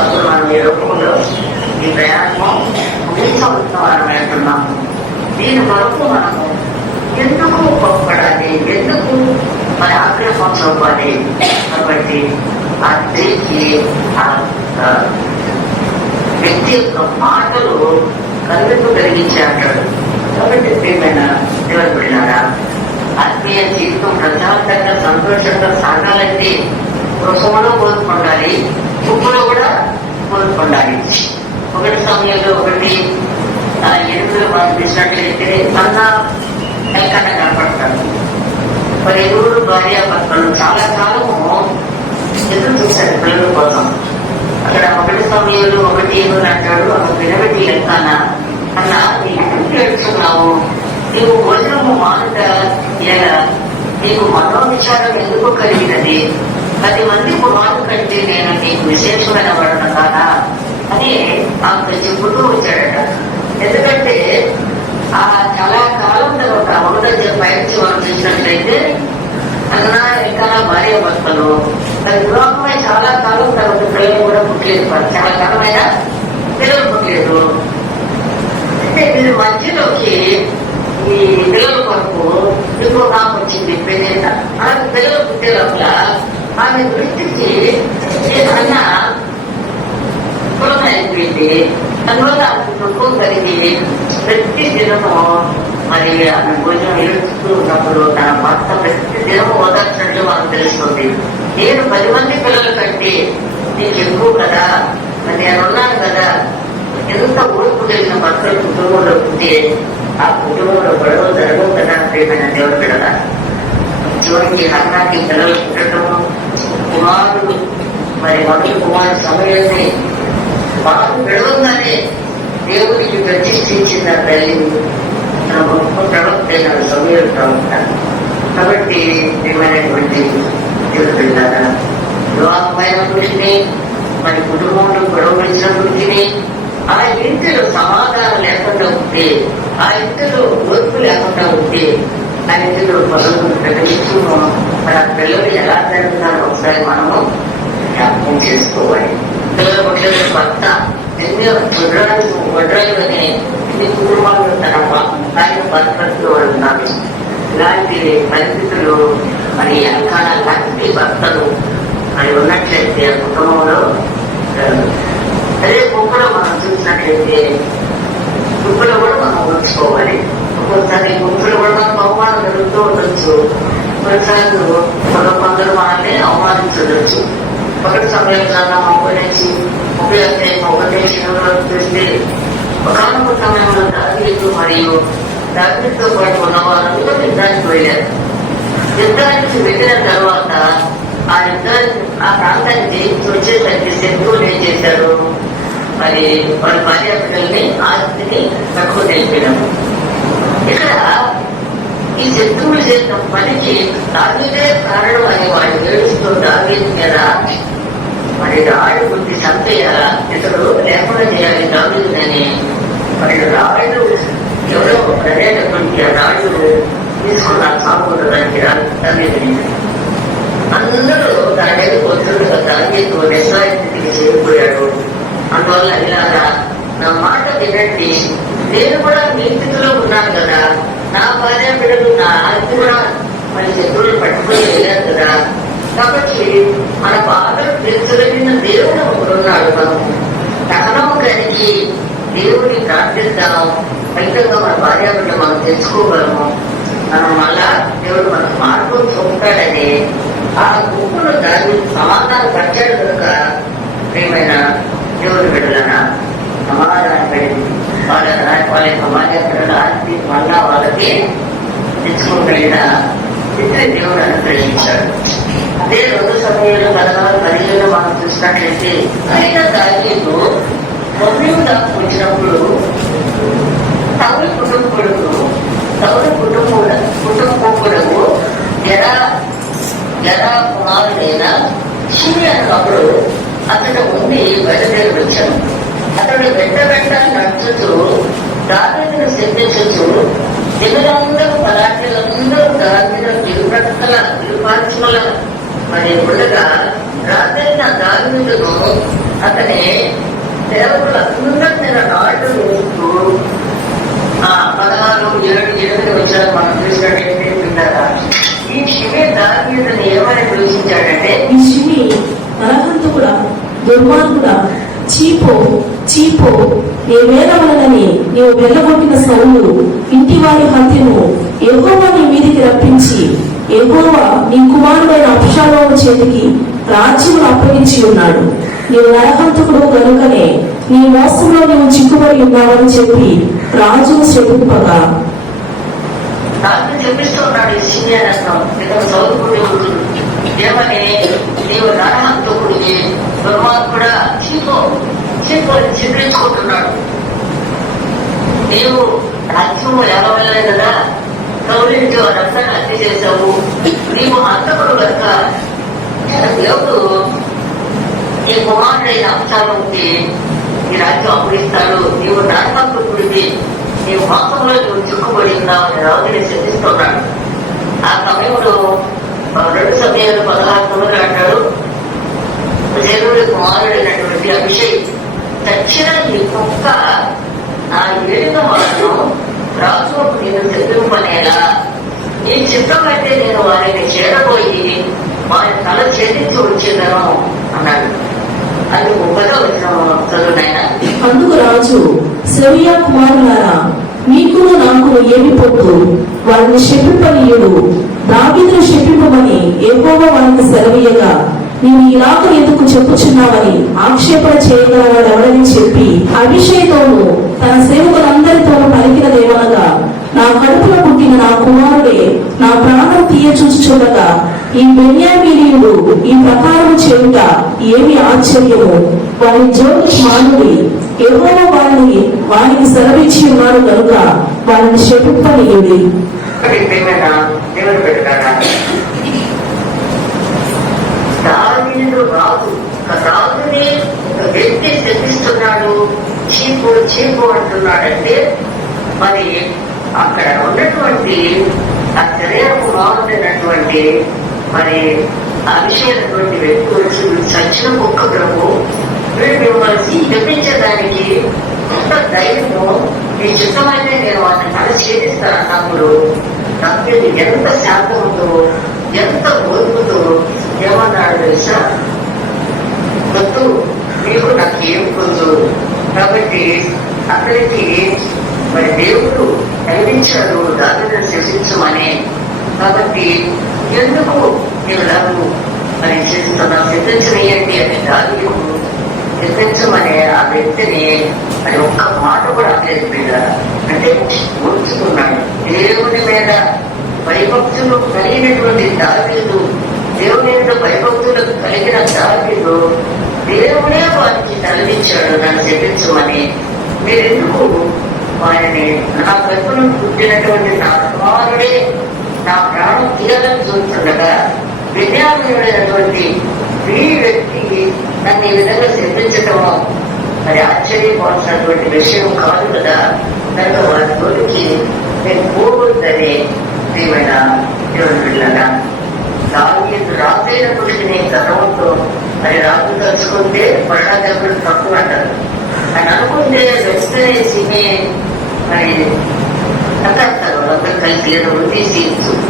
అప్పుడు మనం ఈ రూపంలో ఈ ప్రయాణం ముగించవలసిన అంటున్నాము. దీని వరకు మనము ఎందుకు గొప్పపడాలి, ఎందుకు మన ఆగ్రహం చూపాలి? కాబట్టి ఆ స్త్రీకి ఆ వ్యక్తి యొక్క మాటలు కనువిప్పు కలిగించే అంటాడు. కాబట్టి ప్రియమైన దేవుని బిడ్డలారా, ఆత్మీయ జీవితం ప్రశాంతంగా సంతోషంగా సాగాలంటే గృహంలో కోరుకుండాలి, ఉప్పులో కూడా కోరుకుండాలి. ఒకటి సమయంలో 1:8 మనం తీసినట్లయితే కన్నా కన్నా కనపడతారు. మరి ఎదురు భార్యాభర్తలు చాలా కాలము ఎదురు చూశారు పిల్లల కోసం. అక్కడ 1 సమయంలో 1:8 అంటాడు, అక్కడ వినబెట్టి లెక్కనా అన్నా నీకు ఏడుచున్నావు, నీవు భోజనము మానుట ఎలా, నీకు మనోవిచారం ఎందుకు కలిగినది, 10 మంది కుమారుల కంటే నేను నీకు విశేషమైన పడను కాదా అని ఆమె చెప్పుతూ వచ్చాడట. ఎందుకంటే ఆ చాలా కాలం తర్వాత ఒకటి పైకి మనం చూసినట్లయితే అన్న ఇంకా భార్య భర్తలు వివాహమై చాలా కాలం తర్వాత పిల్లలు కూడా పుట్టలేదు, చాలా కాలమైన పిల్లలు పుట్టలేదు. అంటే వీరి మధ్యలోకి ఈ పిల్లల కొరకు ఇంకో నాకు వచ్చింది పెళ్ళ. ఆమె పిల్లలు పుట్టే లోపల ఆమె దృష్టికి అన్న కులం అయిపోయింది. అందువల్ల ఆమె దుఃఖం కలిగి ప్రతి దినము మరి ఆమె భోజనం ఏడుస్తూ ఉన్నప్పుడు తన భర్త ప్రతి దినము ఓదార్చినట్లు మనకు తెలుస్తుంది. నేను 10 మంది పిల్లల కంటే నీకు ఎక్కువ కదా, మరి నేనున్నాను కదా. ఎంత ఓర్పు కలిగిన భర్తలు కుటుంబంలో ఉంటే ఆ కుటుంబంలో గొడవలు జరగవు కదా. ప్రేమైన దేవుడు పిల్లల చివరికి అన్నాకి పిల్లలు పుట్టడము, కుమారుడు మరి మొదటి కుమారుడు సమయాన్ని బాగా విడవగానే దేవుడికి ప్రతిష్ఠించిన తల్లి తన గొప్ప ప్రవక్త అయిన సమయం ప్రవక్త. కాబట్టి ఏమైనటువంటి దేవుడు పిల్లల వివాహమైనప్పటికీ మరి కుటుంబంలో గొడవ వచ్చినప్పటికీ ఆ ఇంటిలో సమాధానం లేకుండా ఉంటే, ఆ ఇంటిలో ఓర్పు లేకుండా ఉంటే, ఆ ఇంటిలో పనులు ప్రకటిస్తూ మన పిల్లలు ఎలా జరుగుతున్నారో ఒకసారి మనము జ్ఞాపకం చేసుకోవాలి. పిల్లలు పుట్టిన భర్త ఎన్నో వడ్రాలు అనే ఎన్ని కుటుంబాలు తన ఆయన భర్తలు వాళ్ళు ఉన్నారు. ఇలాంటి పరిస్థితులు మరి అక్కడ లాంటి భర్తలు మరి ఉన్నట్లయితే ఆ కుటుంబంలో అదే గుంపులో మనం చూసినట్లయితే గుంపులో కూడా మనం ఉంచుకోవాలి. ఒక్కొక్కసారి గుంపులో కూడా మనకు అవమానం జరుగుతూ ఉండొచ్చు. కొన్నిసార్లు కొందరు మనల్ని అవమానించవచ్చు. ఒకటి సమయంలో మొక్కలేసి ఉపయోగించే చూస్తే ఒకనొక సమయంలో దావీదు మరియు దావీదుతో పాటు ఉన్న వాళ్ళందరూ యుద్ధానికి వెళ్ళారు. యుద్ధానికి వెళ్ళిన తర్వాత ఆ ప్రాంతాన్ని జయించి వచ్చేసరికి శత్రువులు ఏం చేశారు, మరి వాళ్ళ భార్య పిల్లల్ని ఆస్తిని తక్కువ తెలిపినాము. ఇక్కడ ఈ శత్రువులు చేసిన పనికి దావీదే కారణం అని వాడు ఏడుస్తూ దావీదు మీద మరి రాళ్ళు కొద్ది చంపేయాలా, ఇతడు లేకుండా చేయాలి దావీదుని. మరి రాళ్ళు ఎవరో ప్రజేటటువంటి రాళ్ళు తీసుకున్నారు సాగుతుందానికి దావీదుని. అందరూ దాని మీద వస్తుండగా దావీదు నిస్సాయికి చేరిపోయాడు. అందువల్ల ఇలాగా నా మాట వినండి, నేను కూడా మీ స్థితిలో ఉన్నాను కదా, నా భార్య బిడ్డలు నా ఆస్తి కూడా మరి శత్రువులు పట్టుకుని వెళ్ళారు కదా. కాబట్టి మన బాధలు తెలుసులగిన దేవుడు ఒకడున్నాడు. మనం సహనం కలిగి దేవుడిని ప్రార్థిస్తాము. ఫలితంగా మన భార్య బిడ్డ మనం తెలుసుకోగలము. మనం మళ్ళా దేవుడు మనకు మార్గం చూపుతాడని ఆ గుంపులో దాన్ని సమాధానం పట్టాడు కనుక ప్రియమైన దేవుడు బిడ్డలన సమాధానం పడింది. వాళ్ళ యొక్క భార్య బిడ్డల ఆస్తి మళ్ళా వాళ్ళకి తెచ్చుకోగలిగిన ఇద్దరు దేవుడు అనుగ్రహించాడు. అదే 2 సమయంలో 14 మనం చూసినట్లయితే అయినా దావీదు మొదలు దాకా వచ్చినప్పుడు సౌలు కుటుంబకుడు ఎరా కుమారుడైన షిమి అన్నప్పుడు అతడు ఉండి బయలుదేరి వచ్చాను. అతడు వెంట నడుచుతూ దావీదును శంకించుతూ జనులందరూ పరాజీలందరూ దావీదును ఇరుపార్చుల మరి ఉండగా రాత్రి దావీదును అతని సేవకులందరి నాటు వేస్తూ 16:7 వచ్చారు. మనం చూసినట్టయితే పిల్లరా ఈ షిమి దావీదుని ఏమని పిలిచించాడంటే, ఈ షిమి నరహంతకుడా, దుర్మార్గుడా, చీపో ఏవేళ వలనని నీవు వెళ్ళగొట్టిన సౌలు ఇంటి వారి హత్యను యెహోవా నీ మీదికి రప్పించి యెహోవా నీ కుమారుడైన అబ్షాలోము చేతికి రాజ్యమును అప్పగించి ఉన్నాడు. నీవు నరహంతకుడు కనుకనే నీ మోసంలో నీవు చిక్కుబడి ఉన్నావని చెప్పి రాజును శపింపగా చెప్పిస్తున్నాడు. ఏమని నీవు నరహంతకుడివి, దుర్మార్గుడా, చిత్రించుకుంటున్నాడు. నీవు రాజ్యము ఎలవలేదు కదా, గౌరవించి రక్తాన్ని హత్య చేశావు, నీవు హంతకుడు కనుక దేవుడు ఈ కుమారుడైన అంశాలకి ఈ రాజ్యం అప్పగిస్తాడు. నీవు నరహంతకుడివి, నీవు మోసంలో నువ్వు చిక్కుబడి ఉన్నావు అని రాజుని శిక్షిస్తున్నాడు. ఆ సమయంలో 2 సమయాలు 16 అంటాడు, దేవుడి కుమారుడైనటువంటి అభిషేక్ తక్షణ ఈ కుక్క ఆ ఏడిన వాళ్ళను రాజు నేను శత్రుపనేలా నీ చిత్రం అయితే నేను వారిని చేరబోయి వారి తల ఛేదించి వచ్చేదను అన్నాడు. అది 30వ వచనం చదువునైనా. అందుకు రాజు, సెరూయా కుమారులారా, మీకును నాకును ఏమి పొత్తు? వారిని శపింపనీయుడు, దావీదును శపింప నిలుపుమని యెహోవా వారికి సెలవీయగా, నీవు ఇలాగ ఎందుకు చెప్పుచున్నావని ఆక్షేపణ చేయగలవాడు ఎవడని చెప్పి అభిషేకంను తన సేవకులందరితోనూ పలికినదేమనగా, నా కడుపులో పుట్టిన నా కుమారుడే నా ప్రాణం తీయచూచుచుండగా ఈ బెన్యామీనీయుడు ఈ ప్రకారం చేయుట ఏమి ఆశ్చర్యము. వారి జోలికి మానుడి, యెహోవా వారికి సెలవిచ్చి ఉన్నాడు కనుక వారిని శపింపనీయుడి. రాజుని ఒక వ్యక్తి శపిస్తున్నాడు, చీపు చీపు అంటున్నాడంటే మరి అక్కడ ఉన్నటువంటి ఆ శరీరపు మారుతున్నటువంటి మరి అభిషేకటువంటి వ్యక్తి వచ్చి సచిన కుక్క ప్రభు వీడు మిమ్మల్ని శపించడానికి ఎంత ధైర్యము, మీ చిత్తమైతే నేను వాళ్ళని తల ఛేదిస్తానన్నప్పుడు నాకు ఎంత శాంతముతో ఎంత ఓర్పుతో ఏమన్నాడు తెలుసా, వద్దు మీకు నాకేం పొందు. కాబట్టి అతనికి మరి దేవుడు కనిపించాడు దానిని శిక్షించమని. కాబట్టి ఎందుకు నేను నాకు మరి చేస్తున్నా సిద్ధించనియండి అని దానికు సిద్ధించమని ఆ వ్యక్తిని అది ఒక్క మాట కూడా అనలేదు మీద, అంటే ఉంచుకున్నాడు. దేవుని మీద భయభక్తులు కలిగినటువంటి దావీదు, దేవుని మీద భయభక్తులు కలిగిన దావీదు దేవుడే వారికి తరలించాడు నన్ను శపించమని. మీరెందుకు వారిని నా గర్భను పుట్టినటువంటి నా కుమారుడే నా ప్రాణం తీయాలని చూస్తుండగా విజ్ఞానమైనటువంటి ఈ వ్యక్తి నన్ను ఈ విధంగా శపించటము మరి ఆశ్చర్యపోవాల్సినటువంటి విషయం కాదు కదా. కనుక వారి తోటికి నేను పోగొద్దని ఏమైనా దేవుని పిల్లగా దావీదు రాజైనప్పటికీ గర్వంతో మరి రాజు తలుచుకుంటే పడా దెబ్బలు తక్కువ అంటారు అని అనుకుంటే వెస్టనేసి మరి తగ్గస్తారు అందరూ కలిసి ఏదో తీసి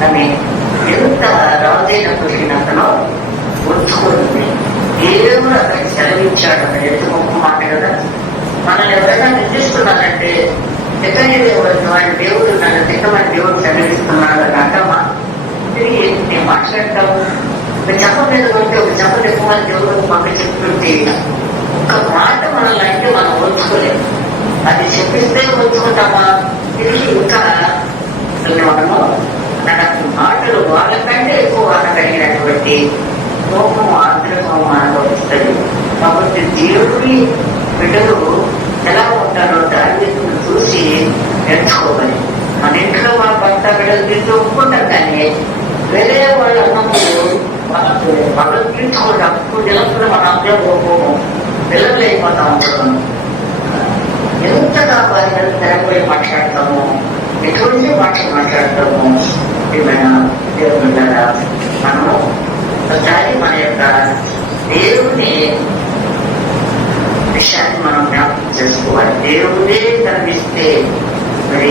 అని ఎంత రాజైనప్పటికీ అతను ఉంచుకుంటుంది. దేవుడు అతనికి సెలవిచ్చాడు అని ఎంత గొప్ప మాట కదా. మనల్ని ఎవరైనా నిందిస్తున్నారంటే ఎక్కడి వాడి దేవుడు నన్ను తిట్టమని దేవుడు సెలవిస్తున్నాడు అని అంటామా? తిరిగి నేను మాట్లాడతాము. ఒక చెప్పలేదు ఉంటే ఒక చెప్పలు ఎక్కువని దేవుడు మాకు చెప్తుంటే ఒక మాట మనల్ని అంటే మనం ఉంచుకోలేము. అది చెప్పిస్తే ఉంచుకుంటామా? తిరిగి ఇంకా మనము నాకు మాటలు వాళ్ళకంటే ఎక్కువ అనగలిగినటువంటి కోపము ఆగ్రహము అనుభవిస్తుంది. కాబట్టి దేవుడి బిడ్డలు ఎలా ఉంటారో దాన్ని చూసి నేర్చుకోవాలి. మన ఇంట్లో మన భర్త బిడ్డలు తింటూ ఒప్పుకుంటారు, కానీ వేరే వాళ్ళు అన్నప్పుడు వాళ్ళని తీర్చుకోండి. అప్పుడు నిలబడి మన అందరూ కోపము పిల్లలు అయిపోతా ఉంటాం. ఎంతగా వారి తెరపోయి మాట్లాడతాము, ఎటువంటి మాటలు మాట్లాడతాము. ఏమైనా దేవుని ద్వారా మనము ఒకసారి మన యొక్క దేవుని విషయాన్ని మనం జ్ఞాపకం చేసుకోవాలి. దేవుడే కనిపిస్తే మరి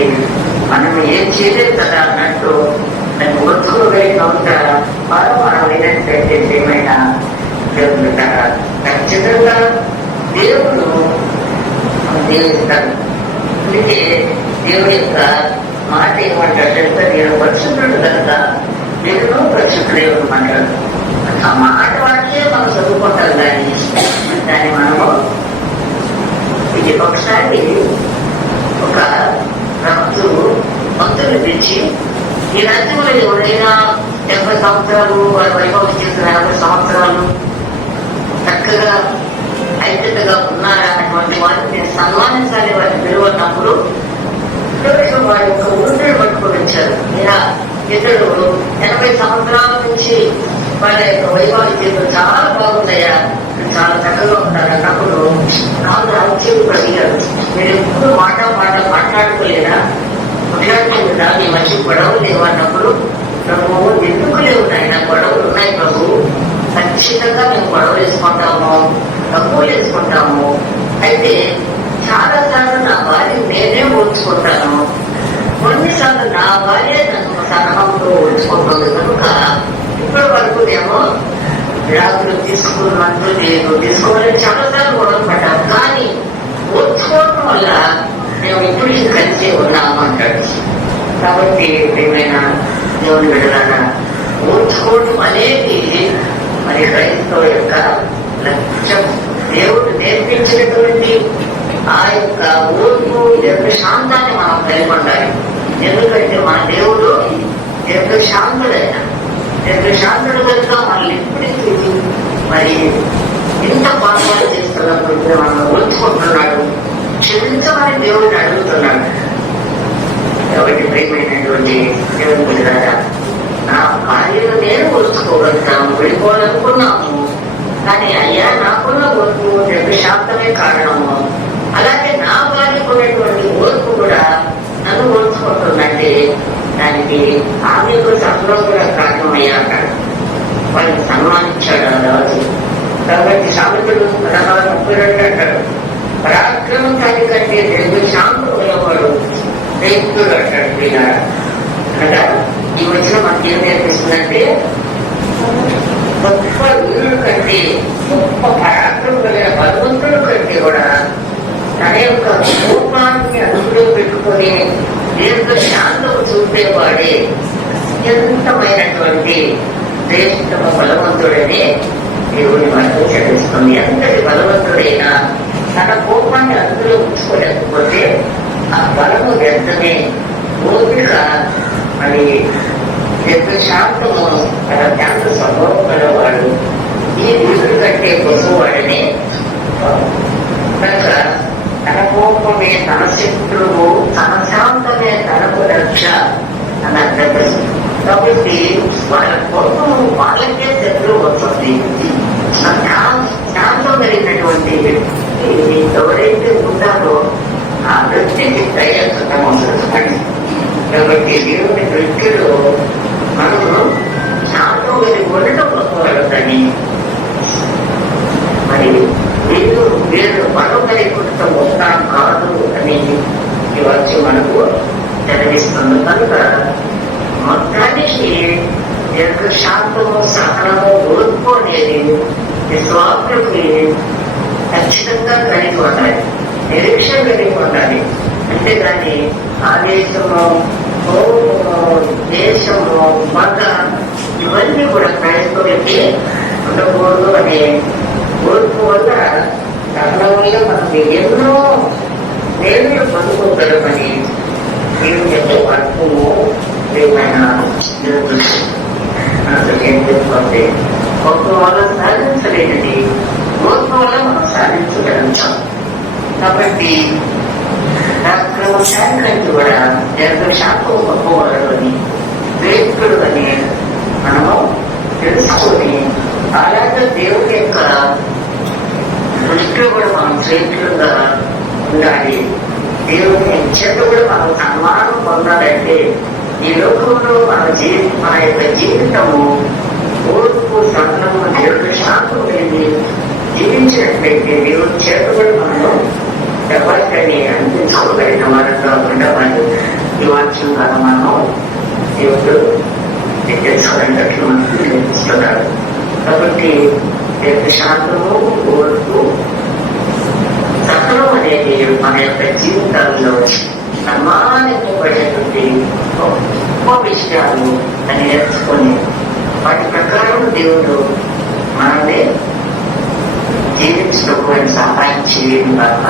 మనం ఏం చేయలేదు కదా అన్నట్టు దాన్ని ఒత్తుకోగలిగిన ఉంటారా మనం ఏదైతే ఏమైనా దేవుని ద్వారా ఖచ్చితంగా దేవుడు దేవుడిస్తాడు. అందుకే దేవుడి యొక్క మాట ఏమంటాడంటే నేను పరిశుద్ధుడు కనుక నేను పరిశుద్ధుడే ఉండమంటాడు. ఆ మాట వాటికే మనం చదువుకుంటాం, కానీ దాన్ని మనము ఇది ఒకసారి ఒక భక్తులు తెచ్చి ఈ రాజ్యంలో ఎవరైనా 70 సంవత్సరాలు వారి వైభవం చేసిన 50 సంవత్సరాలు చక్కగా ఐక్యతగా ఉన్నారా అటువంటి వారిని నేను సన్మానించాలి. వారిని పిలువన్నప్పుడు వారి యొక్క వృద్ధులు పట్టుకొని వచ్చారు. ఇలా ఇతడు 80 సంవత్సరాల నుంచి వాళ్ళ యొక్క వైభవ జీవితం చాలా బాగుందయ్యా, చాలా చక్కగా ఉంటారు అన్నప్పుడు నాకు ఆశ్చర్యపడిగారు. మీరు ఎప్పుడు మాట మాట్లాడుకోలేదా? మాట్లాడుకుంటుందా? మీ మంచి గొడవలు లేవు అన్నప్పుడు ప్రభు ఎందుకు లేవు నాయన, గొడవలు ఉన్నాయి ప్రభు, ఖచ్చితంగా మేము గొడవలు వేసుకుంటాము, తక్కువలు వేసుకుంటాము. అయితే చాలా సార్లు నా భార్య నేనే ఓడ్చుకుంటాను, కొన్నిసార్లు నా భార్య నన్ను సహనంతో ఓడ్చుకుంటుంది. కనుక ఇప్పటి వరకు మేము విడాకులు తీసుకున్నట్టు లేదు, తీసుకోవాలని చాలా సార్లు గొడవలు పడ్డాము, కానీ ఓడ్చుకోవడం వల్ల మేము ఇప్పుడు కలిసే ఉన్నాము అంటాడు. కాబట్టి ఏమైనా దేవుని బిడ్డలాగా ఓర్చుకోవడం అనేది మరి క్రైస్తవ యొక్క లక్ష్యం. దేవుడు నేర్పించినటువంటి ఆ యొక్క ఓర్పు యొక్క శాంతాన్ని మనం కలిగి ఉండాలి. ఎందుకంటే మన దేవుడు యొక్క శాంతుడైన శాంతుడు కనుక మనల్ని ఎప్పటికీ మరి ఇంత పాపాలు చేస్తున్నప్పుడు మనం ఓర్చుకుంటున్నాడు, క్షమించమని దేవుడిని అడుగుతున్నాడు. కాబట్టి ప్రియమైనటువంటి దేవుని బిడ్డలారా, నా భార్యను నేను ఓర్చుకోగలుగుతాము, విడిపోవాలనుకున్నాము, కానీ అయ్యా నాకున్న ఓర్పు శాంతమే కారణము. అలాగే నా భార్యకున్నటువంటి ఓర్పు కూడా నన్ను ఓర్చుకుంటుందంటే దానికి ఆమె యొక్క సంలో కూడా కారణమయ్యా అన్నాడు. వాళ్ళని సన్మానించాడు ఆ రాజు. కాబట్టి సామెతలు 16:32 అంటాడు, పరాక్రమశాలి కంటే శాంతం ఉన్నవాడు రైతుడు అంటాడు. అనగా ఈ వచ్చిన మనకి ఏం నేర్పిస్తుందంటే గొప్ప వీరుడు కంటే, గొప్ప పరాక్రమం కలిగిన బలవంతుడు కంటే కూడా తన యొక్క కోపాన్ని అదుపులో పెట్టుకొని శాంతం చూపేవాడే అత్యంతమైనటువంటి శ్రేష్టమ బలవంతుడని దేవుని మనకు చదివిస్తుంది. ఎంతటి బలవంతుడైనా తన కోపాన్ని అదుపులో ఉంచుకోలేకపోతే ఆ బలము వ్యర్థమే. ఓపిక మరి శాంతము తన శాంత స్వభావం కలవాడు ఈ వీరుడు కంటే గొప్పవాడని. కనుక తన కోపమే తన శత్రువు, తన శాంతమే తనకు రక్ష అని అర్థం. కాబట్టి వాళ్ళ కోపం వాళ్ళకే శత్రువు వస్తుంది. శాంతం కలిగినటువంటి వ్యక్తి ఎవరైతే ఉంటారో ఆ వ్యక్తికి దయసుతం వస్తుంది. కాబట్టి దేవుని వ్యక్తిలో మనము శాంతం కలిగి ఉండటం గొప్పవాళ్ళని, మరి వీరు మనం కలిగి వస్తాం కాదు అని ఈ వచ్చి మనకు తెలియస్తుంది. కనుక మొత్తానికి శాంతము, సహనము, ఓర్పు అనేది విశ్వాసులకి ఖచ్చితంగా కలిగి ఉండాలి, నిరీక్షణ కలిగి ఉండాలి. అంతేగాని ఆదేశము, కోపము, దేశము, మత ఇవన్నీ కూడా క్రైస్తవులకి ఉండకూడదు అనే ఓర్పు వల్ల, సహనం వల్ల మనకి ఎన్నో దేవుడు పొందుకోగలమని దేవుని యొక్క అర్థము ఏమైనా ఏం చెప్పుకుంటే గొప్ప వల్ల సాధించలేనిది గొప్ప వల్ల మనం సాధించగలుగుతాం. కాబట్టి శాంతి కూడా శాంతం గొప్పవాడు అని, శ్రేష్ఠుడు అని మనము తెలుసుకొని అలాగే దేవుని యొక్క దృష్టిలో కూడా మనం శ్రేష్ఠులుగా ఉండాలి. దేవుని చేత కూడా మనం సన్మానం పొందాలంటే ఈ లోకంలో మన యొక్క జీవితము ఓర్పు, సహనము, దేవుడి శాంతం కలిగి జీవించినట్లయితే దేవుని చేత కూడా మనము ఎవరికని అనిపించుకోగలిగిన వారంగా ఉండమని ఈ వాక్యం ద్వారా మనం దేవుడు తెలుసుకోవడానికి మనకు నేర్పిస్తున్నారు. కాబట్టి శాంతము, ఓర్పు, సహనం అనేది మన యొక్క జీవితాల్లో సన్మానించబడేటువంటి గొప్ప విషయాలు అని నేర్చుకొని వాటి ప్రకారం దేవుడు మనల్ని జీవించడం సహాయం చేయడం కాక